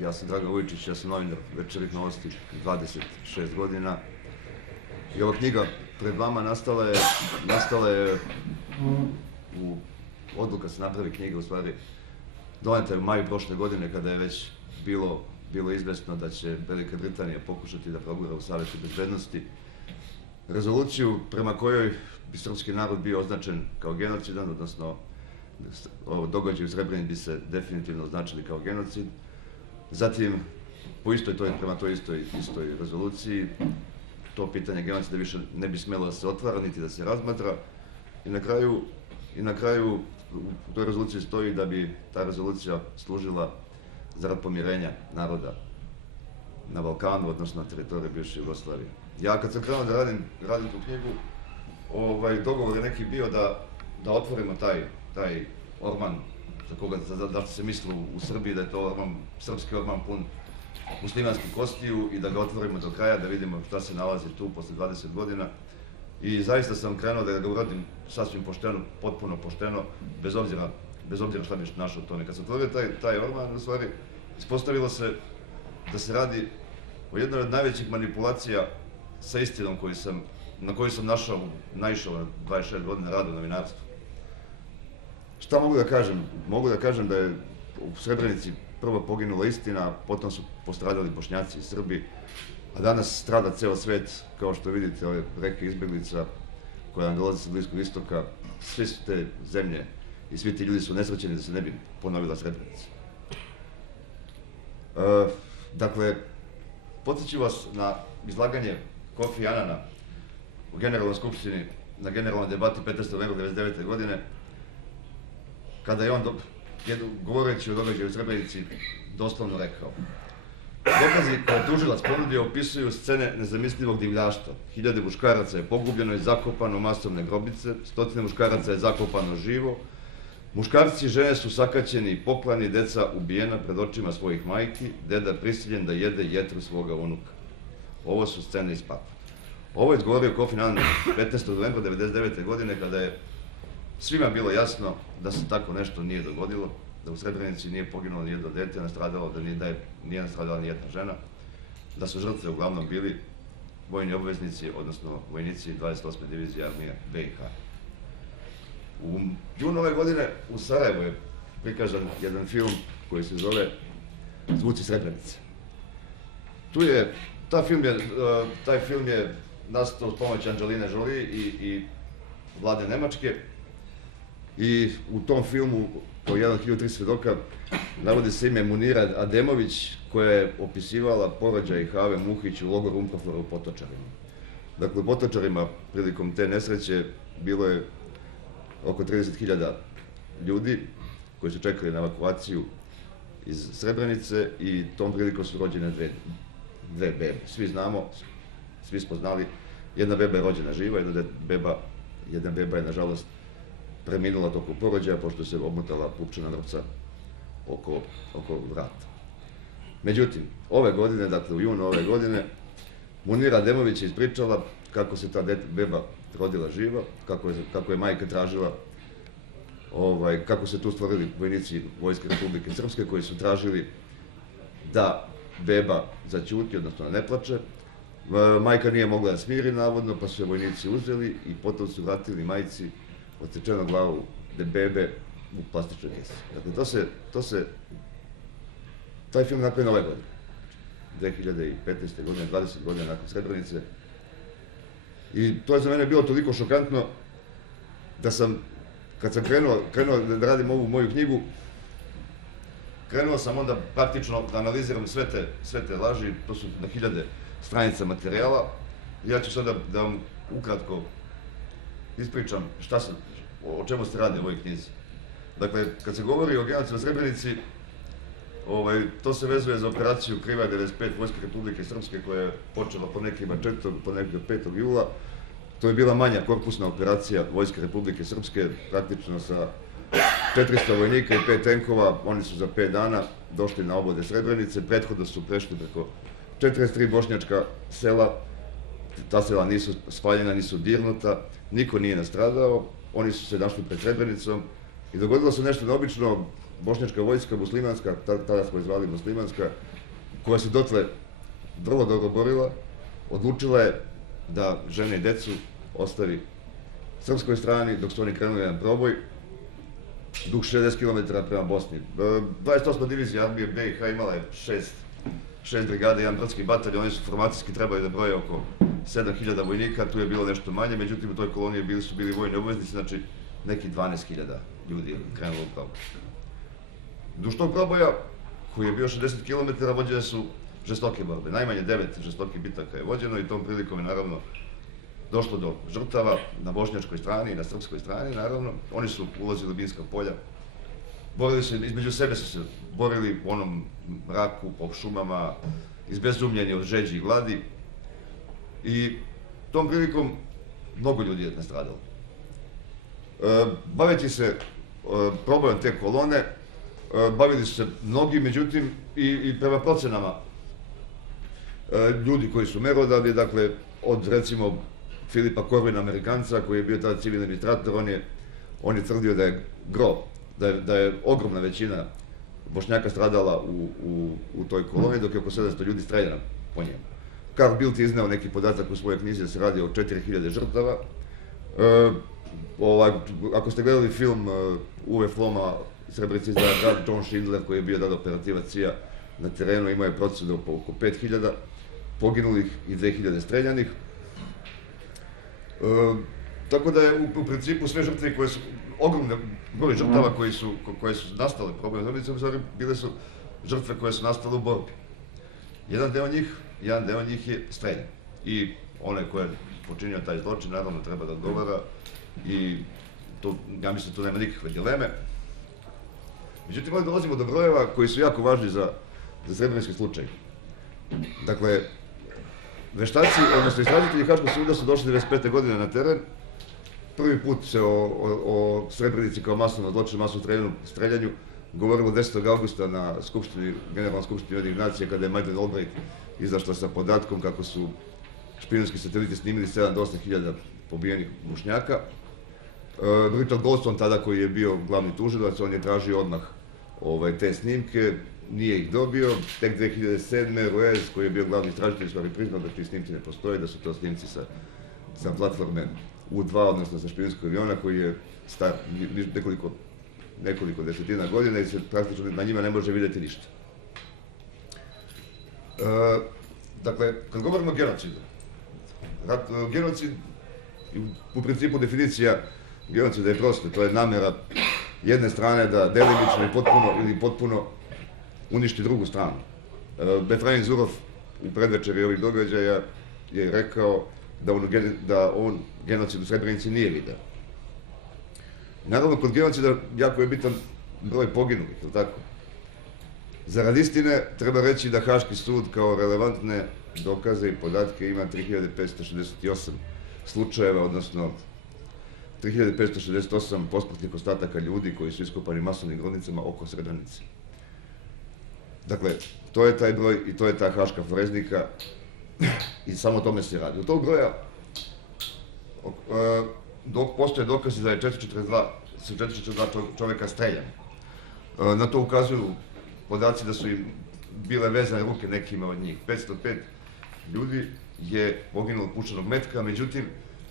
Ja sam Dragan Vujčić, ja sam novinar Večernjih novosti 26 godina. I ova knjiga pred vama nastala je u odluka se napravi knjiga, u stvari doneta je u maju prošle godine kada je već bilo izvesno da će Velika Britanija pokušati da progura u Savetu bezbednosti rezoluciju prema kojoj bi srpski narod bio označen kao genocidan, odnosno događaji u Srebrenici bi se definitivno označili kao genocid. Zatim, prema toj istoj rezoluciji, to pitanje genocida više ne bi smjelo da se otvara, niti da se razmatra. I na kraju u toj rezoluciji stoji da bi ta rezolucija služila zarad pomirenja naroda na Balkanu, odnosno na teritoriji bivše Jugoslavije. Ja kad sam krenuo da radim tu knjigu, dogovor je neki bio da otvorimo taj orman za koga da se misli u Srbiji da je to orman, srpski orman pun muslimanskih kostiju i da ga otvorimo do kraja, da vidimo šta se nalazi tu posle 20 godina. I zaista sam krenuo da ga uradim sasvim pošteno, potpuno pošteno, bez obzira šta bi našao to. Kad sam otvorio taj orman, u stvari, ispostavilo se da se radi o jednoj od najvećih manipulacija sa istinom na koju sam naišao na 26 godina rada u novinarstvu. Šta mogu da kažem? Mogu da kažem da je u Srebrenici prvo poginula istina, potom su postradali Bošnjaci i Srbi, a danas strada ceo svet, kao što vidite, ove reke izbeglica koja nam dolaze sa Bliskog istoka. Sve su te zemlje i svi ti ljudi su nesrećeni da se ne bi ponovila Srebrenica. Dakle, podsjeću vas na izlaganje Kofi Anana u Generalnoj skupštini, na generalnoj debati 15. novembra 1999. godine, kada je on, govoreći o događaju u Srebrenici, doslovno rekao: dokazi koje tužilac ponudio opisuju scene nezamislivog divljaštva. Hiljade muškaraca je pogubljeno i zakopano u masovne grobice, stotine muškaraca je zakopano živo, muškarci i žene su sakaćeni i poklani, deca ubijena pred očima svojih majki, deda prisiljen da jede jetru svoga unuka. Ovo su scene iz pakla. Ovo je izgovorio Kofi Anan 15. novembra 1999. godine, kada je svima bilo jasno da se tako nešto nije dogodilo, da u Srebrenici nije poginulo nijedno dete, da nije nastradala nijedna žena, da su žrtve uglavnom bili vojni obveznici, odnosno vojnici 28. divizije armije BiH. U junu ove godine u Sarajevu je prikazan jedan film koji se zove Zvuci Srebrenice. Taj film je nastao s pomoć Anđeline Jolie i vlade Nemačke. I u tom filmu, kao jedan od 1003 svedoka, navodi se ime Munira Ademović, koja je opisivala porođaj Have Muhić u logoru Umpafora u Potočarima. Dakle, u Potočarima prilikom te nesreće bilo je oko 30.000 ljudi koji su čekali na evakuaciju iz Srebrenice i tom prilikom su rođene dve bebe. Svi znamo, svi smo znali, jedna beba je rođena živa, jedna beba je, nažalost, preminula tokom porođaja, pošto se obmotala pupčana vrpca oko vrata. Međutim, ove godine, dakle u junu ove godine, Munira Ademović je ispričala kako se ta beba rodila živa, kako je majka tražila, kako se tu stvorili vojnici Vojske Republike Srpske koji su tražili da beba zaćuti, odnosno ne plače. Majka nije mogla da smiri, navodno, pa su je vojnici uzeli i potom su vratili majci odsečenu glavu bebe u plastičnoj kesi. Dakle, taj film napravljen ove godine, 2015. godine, 20 godina nakon Srebrenice. I to je za mene bilo toliko šokantno da sam, kad sam krenuo da radim ovu moju knjigu, krenuo sam onda praktično da analiziram sve te laži, to su na hiljade stranica materijala. Ja ću sada da vam ukratko ispričam o čemu se radi u ovoj knjizi. Dakle, kad se govori o genocidu u Srebrenici, to se vezuje za operaciju Krivaja 95 Vojske Republike Srpske, koja je počela po nekima 4. po nekima 5. jula. To je bila manja korpusna operacija Vojske Republike Srpske, praktično sa 400 vojnika i 5 tenkova. Oni su za 5 dana došli na obode Srebrenice, prethodno su prešli preko 43 bošnjačka sela. Ta sela nisu spaljena, nisu dirnuta, niko nije nastradao, oni su se našli pred Srebrenicom i dogodilo se nešto neobično. bošnjačka vojska, muslimanska, tada smo je zvali muslimanska, koja se dotle vrlo dobro borila, odlučila je da žene i decu ostavi srpskoj strani dok su oni krenuli jedan proboj dug 60 km prema Bosni. 28. divizija armije BiH imala je šest brigade, jedan brodski bataljon, oni su formacijski trebali da broje oko 7000 vojnika, tu je bilo nešto manje, međutim u toj koloniji su bili vojni obveznici, znači neki 12.000 ljudi je krenulo u proboj. Duž tog proboja, koji je bio 60 km, vođene su žestoke borbe. Najmanje 9 žestokih bitaka je vođeno i tom prilikom je naravno došlo do žrtava na bošnjačkoj strani i na srpskoj strani, naravno. Oni su ulazili u minska polja. Borili se, između sebe su se borili u onom mraku, po šumama, izbezumljeni od žeđi i gladi. I tom prilikom mnogo ljudi je nastradalo. Baveći se probojem te kolone, bavili su se mnogi, međutim, i prema procenama ljudi koji su merodavni, dakle, od recimo Filipa Korvina, Amerikanca, koji je bio tada civilni administrator, on je tvrdio da je da je ogromna većina Bošnjaka stradala u toj koloni, dok je oko 700 ljudi streljano po njemu. Karl Bildt je izneo neki podatak u svojoj knjizi da se radi o 4000 žrtava. Ako ste gledali film Uwe Floma, Srebrenici izdvaja grad, John Schindler, koji je bio tada operativac CIA na terenu, imao je procene oko 5000 poginulih i 2000 streljanih. Tako da je u principu sve žrtve koje su, ogromne broj žrtava koje su nastale probojom, bile su žrtve koje su nastale u borbi. Jedan deo njih je streljan. I onaj ko je počinio taj zločin, naravno treba da odgovara i ja mislim da tu nema nikakve dileme. Međutim, ovdje dolazimo do brojeva koji su jako važni za srebrenjski slučaj. Dakle, veštaci, odnosno istražitelji Haškog suda su došli 1995. godine na teren. Prvi put se o Srebrenici kao masovnom zločinu, masovnom streljanju govorilo 10. augusta na Generalnoj skupštini Ujedinjenih nacija, kada je Madeleine Albright izašla sa podatkom kako su špijunski sateliti snimili 7 do 8.000 pobijenih Bošnjaka. Richard Goldstone, tada koji je bio glavni tužilac, on je tražio odmah te snimke, nije ih dobio. Tek 2007. Ruiz, koji je bio glavni istražitelj, stvari priznao da ti snimci ne postoje, da su to snimci sa platforme U-2, odnosno sa špijunskog aviona, koji je star nekoliko desetina godina i se praktično na njima ne može vidjeti ništa. Dakle, kad govorimo o genocidu, genocid, u principu definicija genocida je prosta, to je namjera jedne strane da delimično i potpuno uništi drugu stranu. Efraim Zuroff u predvečeri ovih događaja je rekao da on genocid u Srebrenici nije video. Naravno, kod genocida jako je bitan broj poginulih, je li tako? Zarad istine, treba reći da Haški sud kao relevantne dokaze i podatke ima 3568 slučajeva, odnosno 3568 posmrtnih ostataka ljudi koji su iskopani masovnim grobnicama oko Srebrenice. Dakle, to je taj broj i to je ta haška forenzika i samo o tome se radi. Od tog broja postoje dokazi da je 442 čoveka streljano. Na to ukazuju podaci da su im bile vezane ruke nekima od njih. 505 ljudi je poginulo puščanog metka, međutim,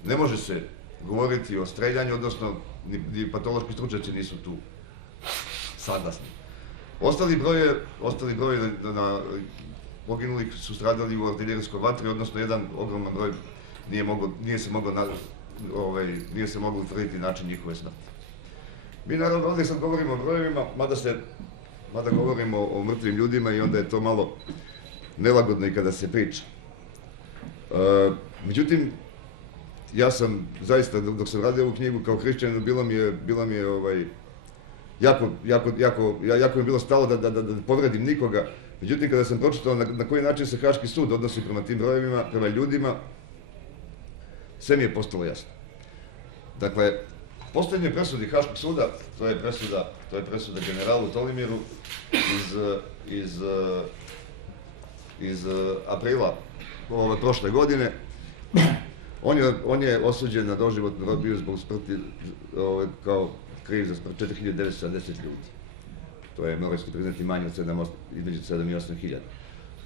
ne može se govoriti o streljanju, odnosno ni patološki stručnjaci nisu tu saglasni. Ostali broj poginulih su stradali u artiljerijskoj vatri, odnosno jedan ogroman broj nije se moglo utvrditi način njihove smrti. Mi naravno ovdje sad govorimo o brojevima, mada govorimo o mrtvim ljudima i onda je to malo nelagodno i kada se priča. Međutim, ja sam zaista, dok sam radio ovu knjigu kao hrišćanin, bilo mi je jako mi je bilo stalo da ne povredim nikoga. Međutim, kada sam pročitao na koji način se Haški sud odnosi prema tim brojevima, prema ljudima, sve mi je postalo jasno. Dakle, posljednje presudi Haškog suda, to je presuda generalu Tolimiru iz aprila prošle godine. On je osuđen na doživotnu robiju zbog smrti kao kriv za smrt 4970 ljudi. to je moralski priznati manje od između 7 i 8 hiljada.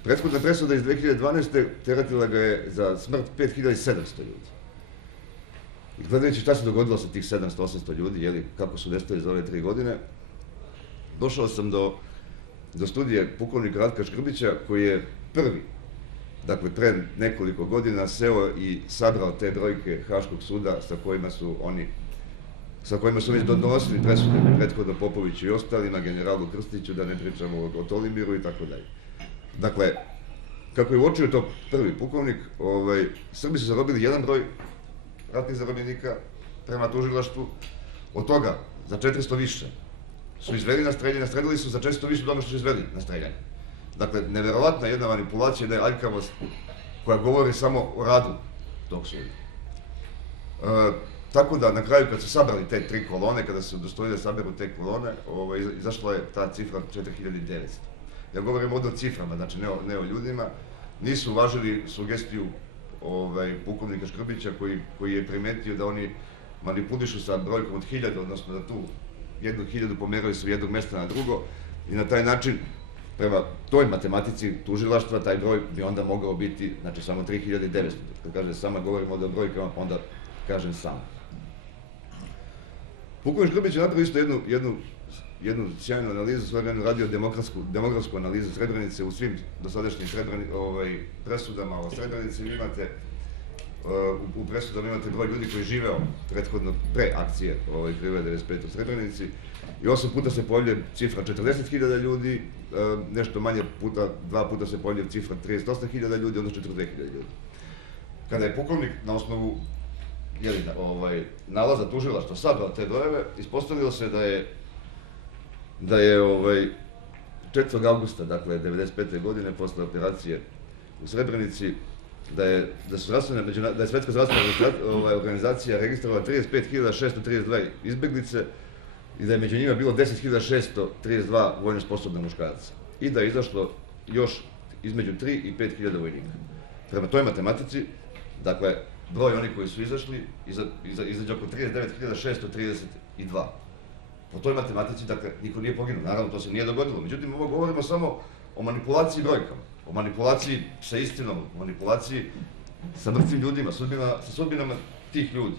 Prethodna presuda iz 2012. teretila ga je za smrt 5700 ljudi. I gledajući šta se dogodilo sa tih 700-800 ljudi, kako su nestali za ove 3 godine, došao sam do studije pukovnika Ratka Škrbića, koji je prvi, dakle pre nekoliko godina, seo i sabrao te brojke Haškog suda sa kojima su oni već donosili presude prethodno Popoviću i ostalima, generalu Krstiću, da ne pričamo o Tolimiru i tako dalje. Dakle, kako je uočio to prvi pukovnik, Srbi su zarobili jedan broj ratnih zarobljenika prema tužilaštvu, od toga za 400 više su izveli na streljanje, nastredili su za 400 više od onoga što su izveli na streljanje. Dakle, neverovatna jedna manipulacija, jedna aljkavost koja govori samo o radu tog suda. Tako da, na kraju, kad su sabrali te 3 kolone, kada su dostojili da saberu te kolone, izašla je ta cifra 4900. Ja govorim ovdje o ciframa, znači ne o ljudima. Nisu uvažili sugestiju pukovnika Škrbića koji je primetio da oni manipulišu sa brojkom od 1000, odnosno da tu 1000 pomeraju se od jednog mesta na drugo i na taj način, prema toj matematici tužilaštva, taj broj bi onda mogao biti, znači, samo 3900. Kad kaže sama, govorimo ovdje o brojkama, pa onda kažem sam. Pukovnik Škrbić je napravio isto jednu sjajnu analizu, svoje vremena radio demografsku analizu Srebrenice u svim dosadašnjim presudama o Srebrenici. U presudama imate broj ljudi koji živeo prethodno pre akcije Krivoje 95 u Srebrenici i 8 puta se pojavljuje cifra 40.000 ljudi, nešto manje puta, 2 puta se pojavljuje cifra 38.000 ljudi, odnosno 42.000 ljudi. Kada je pukovnik na osnovu nalaza tužilaštva sabrao te brojeve, ispostavilo se da je 4. augusta, dakle 1995. godine, posle operacije u Srebrenici, da je Svetska zdravstvena organizacija registrovala 35.632 izbeglice i da je među njima bilo 10.632 vojno sposobna muškarca. I da je izašlo još između 3 i 5.000 vojnika. Prema toj matematici, dakle, broj onih koji su izašli, izađe oko 39.632. Po toj matematici, dakle, niko nije poginuo. Naravno, to se nije dogodilo. Međutim, ovo govorimo samo o manipulaciji brojkama, o manipulaciji sa istinom, o manipulaciji sa mrtvim ljudima, sa sudbinama tih ljudi.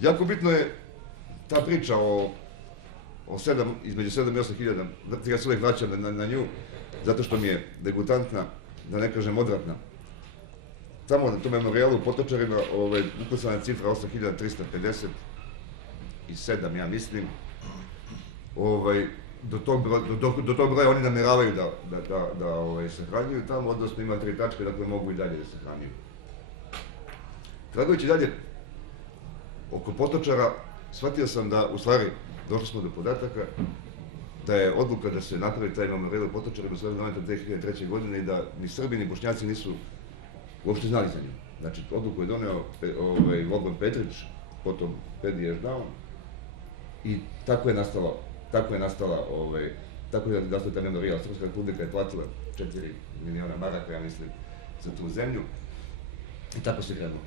Jako bitno je ta priča između 7 i 8 hiljada, ja se uvijek vraćam na nju, zato što mi je degutantna, da ne kažem odvratna. Tamo na tom memorijalu u Potočarima upisana je cifra 8.357, ja mislim. Do tog broja oni namjeravaju da se hranjuju tamo, odnosno ima 3 tačke, dakle mogu i dalje da se hranjuju. Tragujući dalje oko Potočara, shvatio sam da, u stvari, došli smo do podataka, da je odluka da se napravi taj memorijal u Potočarima u stvari doneta 2003. godine i da ni Srbi ni Bošnjaci nisu uopšte znali za nju. Znači, odluku je doneo Vogdan Petrić, potom Pedi Ježdao, i tako je nastao taj memorijal. Srpska republika je platila 4 miliona maraka, ja mislim, za tu zemlju. I tako se krenulo.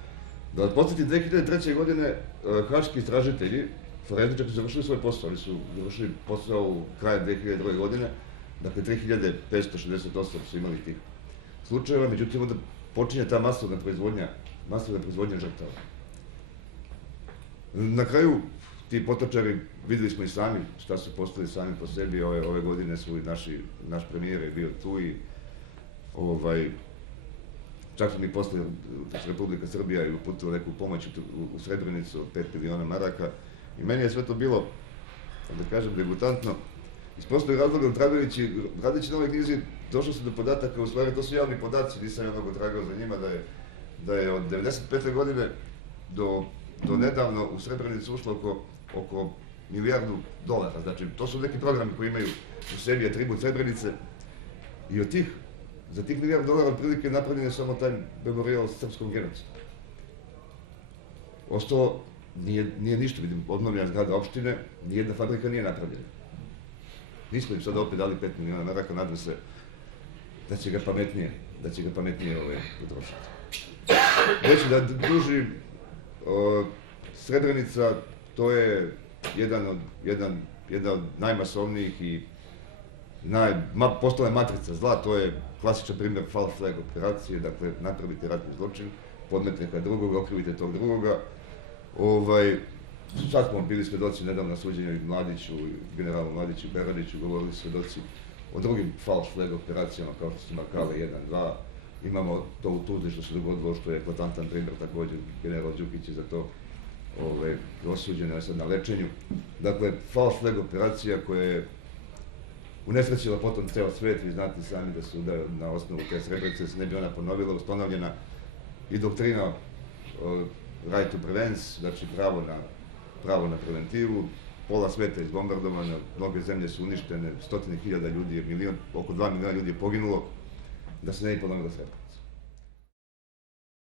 Da vas podsjeti, 2003. godine haški istražitelji, forenzičari su završili svoj posao. Oni su završili posao u kraju 2002. godine, dakle 3568 su imali tih slučajeva, međutim onda počinje ta masovna proizvodnja žrtava. Na kraju, ti Potočari, videli smo i sami šta su postali sami po sebi, ove godine su i naš premijer je bio tu i čak su mi posle Republika Srbija i uputila neku pomoć u Srebrenicu od 5 miliona maraka i meni je sve to bilo, da kažem, degutantno. Iz prostog razloga, radeći na ovoj knjizi, došlo se do podataka, u stvari to su javni podaci, nisam ja mnogo tragao za njima, da je od 1995. godine do nedavno u Srebrenicu ušlo oko $1 milijardu. Znači, to su neki programi koji imaju u sebi atribut Srebrenice i za tih $1 milijardu otprilike napravljen je samo taj memorijal srpskog genocida. Ostalo nije ništa, vidim, obnovljena zgrada opštine, nijedna fabrika nije napravljena. Nismo im sada opet dali 5 miliona maraka, nadam se da će ga pametnije potrošiti. Reći da duži, Srebrenica, to je jedan jedna od najmasovnijih i postala je matrica zla, to je klasičan primjer false flag operacije, dakle napravite ratni zločin, podmetnete drugoga, okrivite tog drugoga. Sad smo bili svjedoci nedavno na suđenju Mladiću, generalu Mladiću, Beradiću, govorili svjedoci o drugim false flag operacijama kao što su Markale 1, 2. Imamo to u Tuzli što se dogodilo, što je eklatantan primjer također, general Đukić je za to osuđen, je sad na lečenju. Dakle, false flag operacija koja je unesrećila potom ceo svijet, vi znate sami da na osnovu te Srebrenice se ne bi ona ponovila, ustanovljena i doktrina right to prevent, znači pravo na preventivu, pola sveta je izbombardovano, mnoge zemlje su uništene, stotine hiljada ljudi, oko 2 miliona ljudi je poginulo, da se ne bi ponovilo Srebrenica.